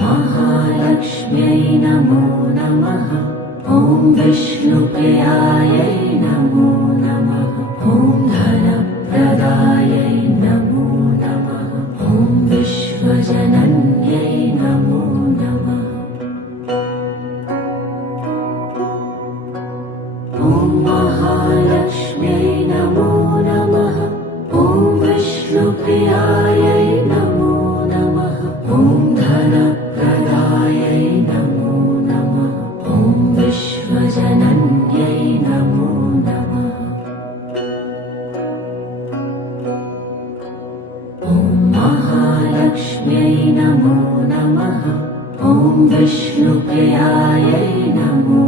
महालक्ष्म्यै नमो नमः। ॐ विष्णुप्रियायै नमो नमः। ॐ धनप्रदायै नमो नमः। ॐ विश्वजनन्यै नमो नमः। ॐ महालक्ष्म्यै नमो नमः। ॐ विष्णुप्रियायै नमो नमः। ॐ धनप्रदायै नमो नमः। ॐ विश्वजनन्यै नमो नमः। ॐ महालक्ष्म्यै नमो नमः। ॐ विष्णुप्रियायै नमो